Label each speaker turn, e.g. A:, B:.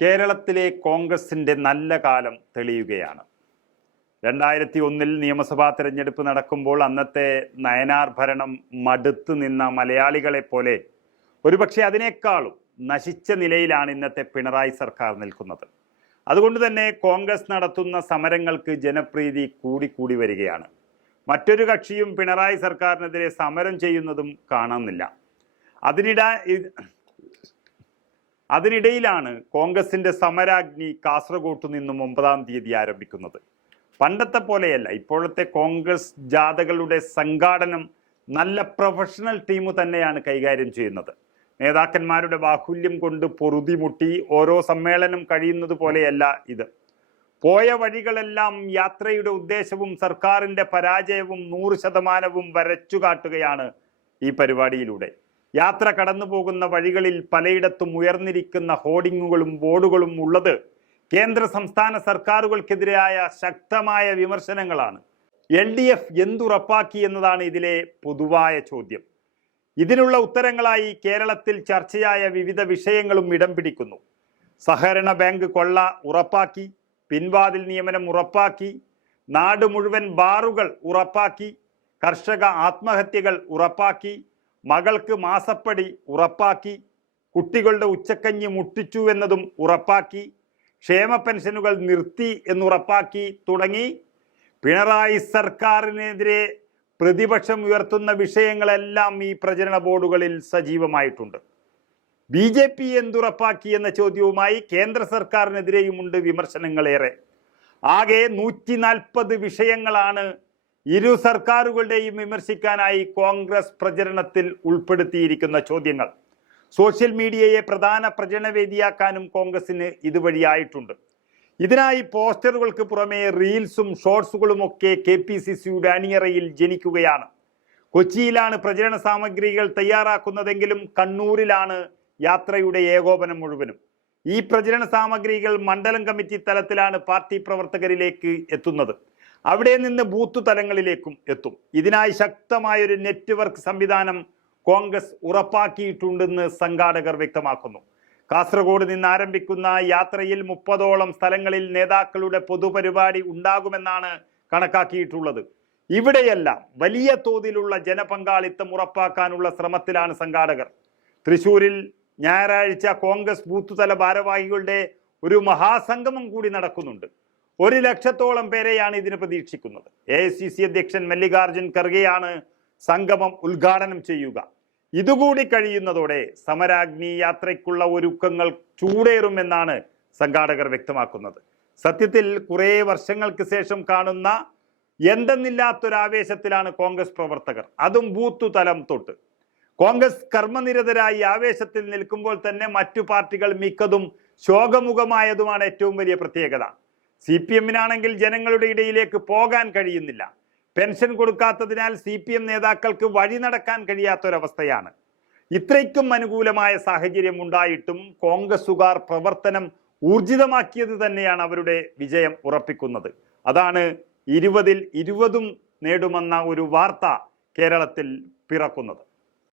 A: കേരളത്തിലെ കോൺഗ്രസിന്റെ നല്ല കാലം തെളിയുകയാണ്. രണ്ടായിരത്തി ഒന്നിൽ നിയമസഭാ തിരഞ്ഞെടുപ്പ് നടക്കുമ്പോൾ അന്നത്തെ നയനാർ ഭരണം മടുത്തു നിന്ന മലയാളികളെ പോലെ ഒരുപക്ഷെ അതിനേക്കാളും നശിച്ച നിലയിലാണ് ഇന്നത്തെ പിണറായി സർക്കാർ നിൽക്കുന്നത്. അതുകൊണ്ട് തന്നെ കോൺഗ്രസ് നടത്തുന്ന സമരങ്ങൾക്ക് ജനപ്രീതി കൂടിക്കൂടി വരികയാണ്. മറ്റൊരു കക്ഷിയും പിണറായി സർക്കാരിനെതിരെ സമരം ചെയ്യുന്നതും കാണുന്നില്ല അതിനിട അതിനിടയിലാണ് കോൺഗ്രസിന്റെ സമരാഗ്നി കാസർഗോട്ട് നിന്നും ഒമ്പതാം തീയതി ആരംഭിക്കുന്നത്. പണ്ടത്തെ പോലെയല്ല ഇപ്പോഴത്തെ കോൺഗ്രസ് ജാഥകളുടെ സംഘാടനം നല്ല പ്രൊഫഷണൽ ടീം തന്നെയാണ് കൈകാര്യം ചെയ്യുന്നത്. നേതാക്കന്മാരുടെ ബാഹുല്യം കൊണ്ട് പൊറുതിമുട്ടി ഓരോ സമ്മേളനം കഴിയുന്നത് പോലെയല്ല ഇത്. പോയ വഴികളെല്ലാം യാത്രയുടെ ഉദ്ദേശവും സർക്കാരിന്റെ പരാജയവും നൂറ് ശതമാനവും വരച്ചു കാട്ടുകയാണ് ഈ പരിപാടിയിലൂടെ. യാത്ര കടന്നു പോകുന്ന വഴികളിൽ പലയിടത്തും ഉയർന്നിരിക്കുന്ന ഹോർഡിങ്ങുകളും ബോർഡുകളും ഉള്ളത് കേന്ദ്ര സംസ്ഥാന സർക്കാരുകൾക്കെതിരായ ശക്തമായ വിമർശനങ്ങളാണ്. എൽ ഡി എഫ് എന്തുറപ്പാക്കി എന്നതാണ് ഇതിലെ പൊതുവായ ചോദ്യം. ഇതിനുള്ള ഉത്തരങ്ങളായി കേരളത്തിൽ ചർച്ചയായ വിവിധ വിഷയങ്ങളും ഇടം പിടിക്കുന്നു. സഹകരണ ബാങ്ക് കൊള്ള ഉറപ്പാക്കി പിൻവാതിൽ നിയമനം ഉറപ്പാക്കി നാട് മുഴുവൻ ബാറുകൾ ഉറപ്പാക്കി കർഷക ആത്മഹത്യകൾ ഉറപ്പാക്കി മകൾക്ക് മാസപ്പടി ഉറപ്പാക്കി കുട്ടികളുടെ ഉച്ചക്കഞ്ഞി മുട്ടിച്ചു എന്നതും ഉറപ്പാക്കി ക്ഷേമ പെൻഷനുകൾ നിർത്തി എന്നുറപ്പാക്കി തുടങ്ങി. പിണറായി സർക്കാരിനെതിരെ പ്രതിപക്ഷം ഉയർത്തുന്ന വിഷയങ്ങളെല്ലാം ഈ പ്രചരണ ബോർഡുകളിൽ സജീവമായിട്ടുണ്ട്. ബി ജെ പി എന്തുറപ്പാക്കി എന്ന ചോദ്യവുമായി കേന്ദ്ര സർക്കാരിനെതിരെയുമുണ്ട് വിമർശനങ്ങളേറെ. ആകെ നൂറ്റി നാൽപ്പത് വിഷയങ്ങളാണ് ഇരു സർക്കാരുകളുടെയും വിമർശിക്കാനായി കോൺഗ്രസ് പ്രചരണത്തിൽ ഉൾപ്പെടുത്തിയിരിക്കുന്ന ചോദ്യങ്ങൾ. സോഷ്യൽ മീഡിയയെ പ്രധാന പ്രചരണവേദിയാക്കാനും കോൺഗ്രസിന് ഇതുവഴിയായിട്ടുണ്ട്. ഇതിനായി പോസ്റ്ററുകൾക്ക് പുറമെ റീൽസും ഷോർട്സുകളും ഒക്കെ കെ പി സി സിയുടെ അണിയറയിൽ ജനിക്കുകയാണ്. കൊച്ചിയിലാണ് പ്രചരണ സാമഗ്രികൾ തയ്യാറാക്കുന്നതെങ്കിലും കണ്ണൂരിലാണ് യാത്രയുടെ ഏകോപനം മുഴുവനും. ഈ പ്രചരണ സാമഗ്രികൾ മണ്ഡലം കമ്മിറ്റി തലത്തിലാണ് പാർട്ടി പ്രവർത്തകരിലേക്ക് എത്തുന്നത്. അവിടെ നിന്ന് ബൂത്ത് തലങ്ങളിലേക്കും എത്തും. ഇതിനായി ശക്തമായൊരു നെറ്റ്വർക്ക് സംവിധാനം കോൺഗ്രസ് ഉറപ്പാക്കിയിട്ടുണ്ടെന്ന് സംഘാടകർ വ്യക്തമാക്കുന്നു. കാസർഗോഡ് നിന്ന് ആരംഭിക്കുന്ന യാത്രയിൽ മുപ്പതോളം സ്ഥലങ്ങളിൽ നേതാക്കളുടെ പൊതുപരിപാടി ഉണ്ടാകുമെന്നാണ് കണക്കാക്കിയിട്ടുള്ളത്. ഇവിടെയെല്ലാം വലിയ തോതിലുള്ള ജനപങ്കാളിത്തം ഉറപ്പാക്കാനുള്ള ശ്രമത്തിലാണ് സംഘാടകർ. തൃശൂരിൽ ഞായറാഴ്ച കോൺഗ്രസ് ബൂത്ത് തല ഭാരവാഹികളുടെ ഒരു മഹാസംഗമം കൂടി നടക്കുന്നുണ്ട്. ഒരു ലക്ഷത്തോളം പേരെയാണ് ഇതിന് പ്രതീക്ഷിക്കുന്നത്. എ സി സി അധ്യക്ഷൻ മല്ലികാർജുൻ ഖർഗെയാണ് സംഗമം ഉദ്ഘാടനം ചെയ്യുക. ഇതുകൂടി കഴിയുന്നതോടെ സമരാഗ്നി യാത്രയ്ക്കുള്ള ഒരുക്കങ്ങൾ ചൂടേറുമെന്നാണ് സംഘാടകർ വ്യക്തമാക്കുന്നത്. സത്യത്തിൽ കുറേ വർഷങ്ങൾക്ക് ശേഷം കാണുന്ന എന്തെന്നില്ലാത്തൊരാവേശത്തിലാണ് കോൺഗ്രസ് പ്രവർത്തകർ. അതും ബൂത്തു തലം തൊട്ട്. കോൺഗ്രസ് കർമ്മനിരതരായി ആവേശത്തിൽ നിൽക്കുമ്പോൾ തന്നെ മറ്റു പാർട്ടികൾ മിക്കതും ശോകമുഖമായതുമാണ് ഏറ്റവും വലിയ പ്രത്യേകത. സി പി എമ്മിനാണെങ്കിൽ ജനങ്ങളുടെ ഇടയിലേക്ക് പോകാൻ കഴിയുന്നില്ല. പെൻഷൻ കൊടുക്കാത്തതിനാൽ സി പി എം നേതാക്കൾക്ക് വഴി നടക്കാൻ കഴിയാത്തൊരവസ്ഥയാണ്. ഇത്രയ്ക്കും അനുകൂലമായ സാഹചര്യം ഉണ്ടായിട്ടും കോൺഗ്രസുകാർ പ്രവർത്തനം ഊർജിതമാക്കിയത് തന്നെയാണ് അവരുടെ വിജയം ഉറപ്പിക്കുന്നത്. അതാണ് ഇരുപതിൽ ഇരുപതും നേടുമെന്ന ഒരു വാർത്ത കേരളത്തിൽ പിറക്കുന്നത്.